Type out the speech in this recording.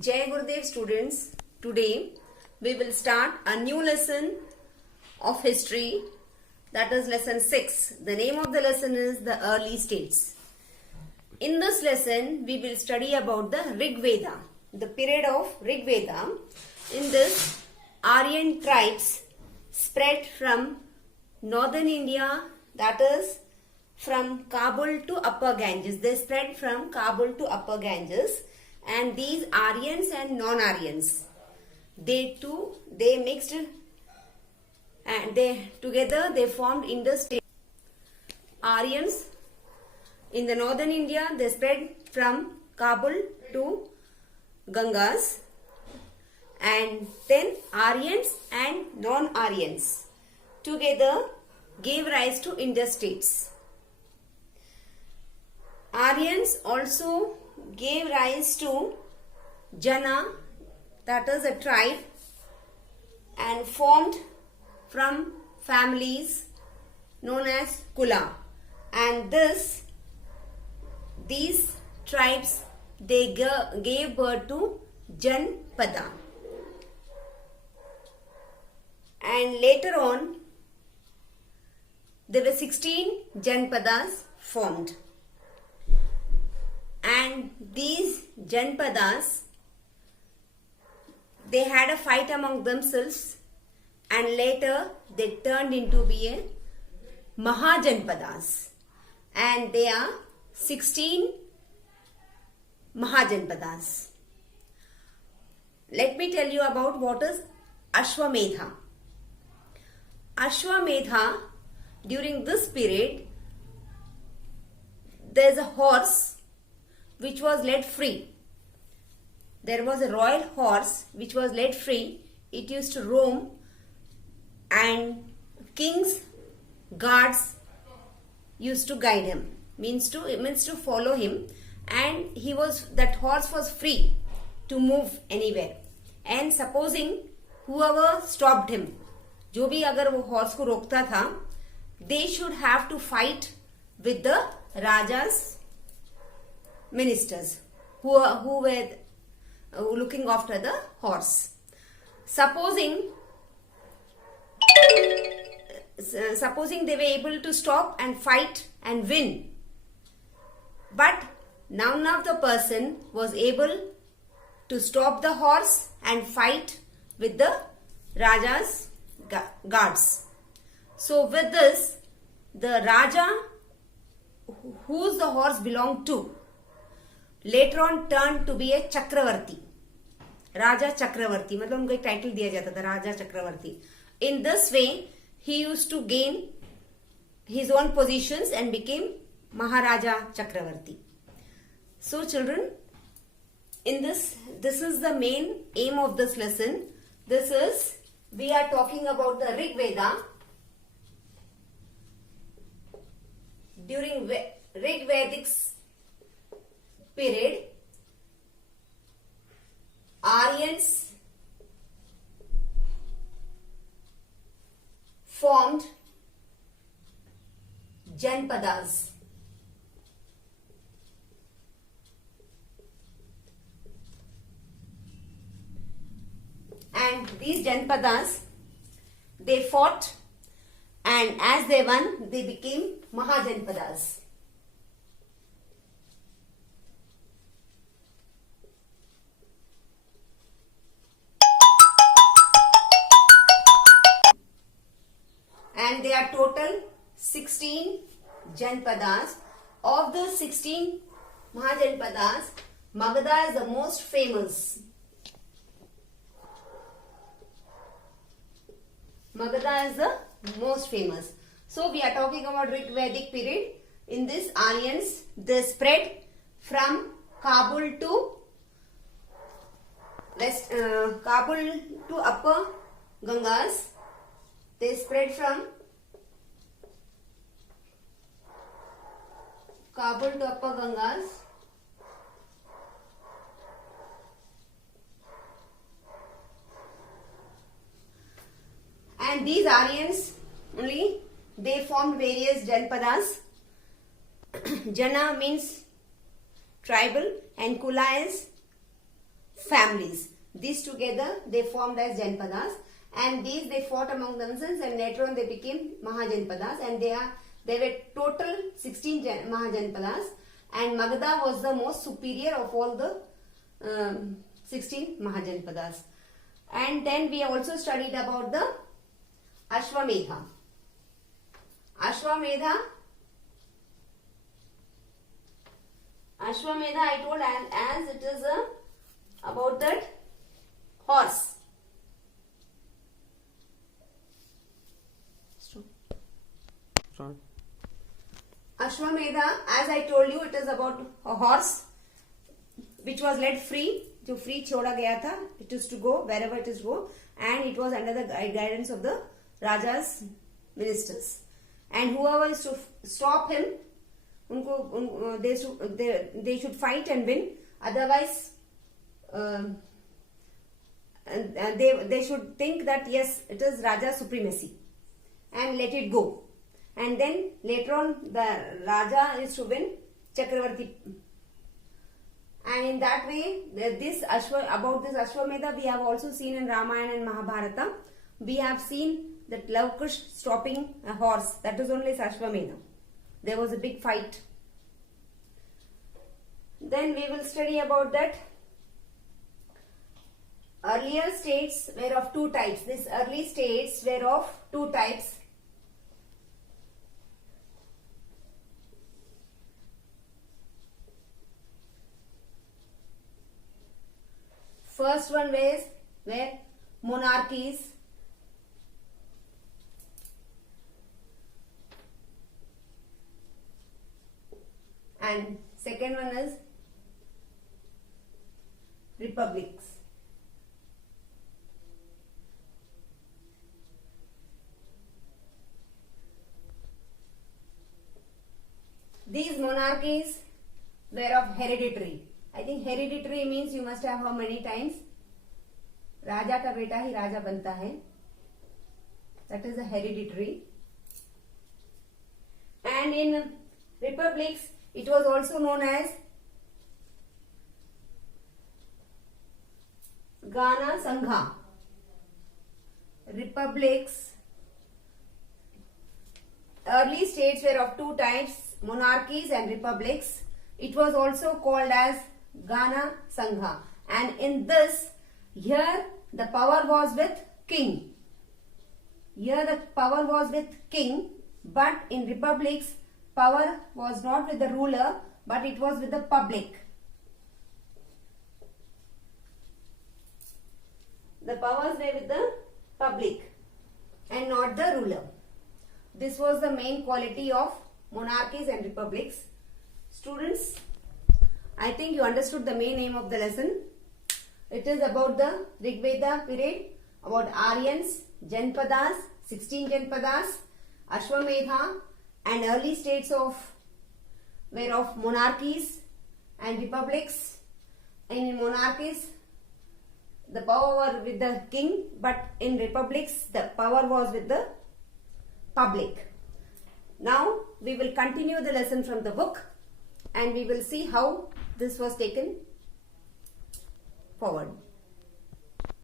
Jai Gurudev students, today we will start a new lesson of history, that is lesson 6. The name of the lesson is the early states. In this lesson we will study about the Rig Veda, the period of Rig Veda. In this, Aryan tribes spread from northern India, that is from Kabul to Upper Ganges. They spread from Kabul to Upper Ganges, and these Aryans and non-Aryans, they mixed and they formed Indus state. Aryans in the northern India, they spread from Kabul to Gangas, and then Aryans and non-Aryans together gave rise to Indus states. Aryans also gave rise to Jana, that is a tribe, and formed from families known as Kula. And these tribes, they gave birth to Janpada. And later on, there were 16 Janpadas formed. And these Janpadas, they had a fight among themselves, and later they turned into be a Mahajanpadas, and they are 16 Mahajanpadas. Let me tell you about what is Ashwamedha. Ashwamedha, during this period, there is a horse which was let free. There was a royal horse which was let free. It used to roam, and king's guards used to guide him, means to follow him, and that horse was free to move anywhere. And supposing whoever stopped him, जो भी अगर वो horse को रोकता था, they should have to fight with the Raja's ministers who were looking after the horse. Supposing they were able to stop and fight and win, but none of the person was able to stop the horse and fight with the Raja's guards. So with this, the Raja whose the horse belonged to later on turned to be a Chakravarti. Raja Chakravarti, मतलब उनको एक title दिया जाता था, Raja Chakravarti. In this way, he used to gain his own positions and became Maharaja Chakravarti. So children, in this is the main aim of this lesson. We are talking about the Rig Veda. During Rig Vedic period, Aryans formed Janpadas. And these Janpadas, they fought, and as they won, they became Mahajanpadas. And they are total 16 Janpadas. Of the 16 Mahajanpadas, Magadha is the most famous. Magadha is the most famous. So we are talking about Rig Vedic period. In this, Aryans, they spread from Kabul to Upper Gangas. They spread from Kabul to Upper Gangas. And these Aryans only, they formed various Janpadas. Jana means tribal, and Kula is families. These together they formed as Janpadas, and these they fought among themselves, and later on they became Mahajanpadas, and they were total 16 Mahajanpadas, and Magadha was the most superior of all the 16 Mahajanpadas. And then we also studied about the Ashwamedha. Ashwamedha I told as it is about that horse. Start. Ashwamedha, as I told you, it is about a horse which was led free. जो free छोड़ा गया था, it is to go wherever it is go, and it was under the guidance of the Raja's ministers. And whoever is to stop him, they should fight and win. Otherwise, they should think that yes, it is Raja's supremacy, and let it go. And then later on, the Raja is to win Chakravarti. And in that way, about this Ashwamedha, we have also seen in Ramayana and Mahabharata. We have seen that Lav-Kush stopping a horse. That is only Ashwamedha. There was a big fight. Then we will study about that. Earlier states were of two types. These early states were of two types. First one were monarchies. And second one is republics. These monarchies were of hereditary. I think hereditary means you must have how many times? Raja का बेटा ही राजा बनता है. That is a hereditary. And in republics, it was also known as Gana Sangha. Republics. Early states were of two types, monarchies and republics. It was also called as Gana Sangha. And in this, here the power was with king. Here the power was with king, but in republics, power was not with the ruler, but it was with the public. The powers were with the public and not the ruler. This was the main quality of monarchies and republics. Students, I think you understood the main aim of the lesson. It is about the Rigveda period, about Aryans, Janpadas, 16 Janpadas, Ashwamedha, and early states were of monarchies and republics. And in monarchies, the power was with the king, but in republics, the power was with the public. Now, we will continue the lesson from the book, and we will see how this was taken forward.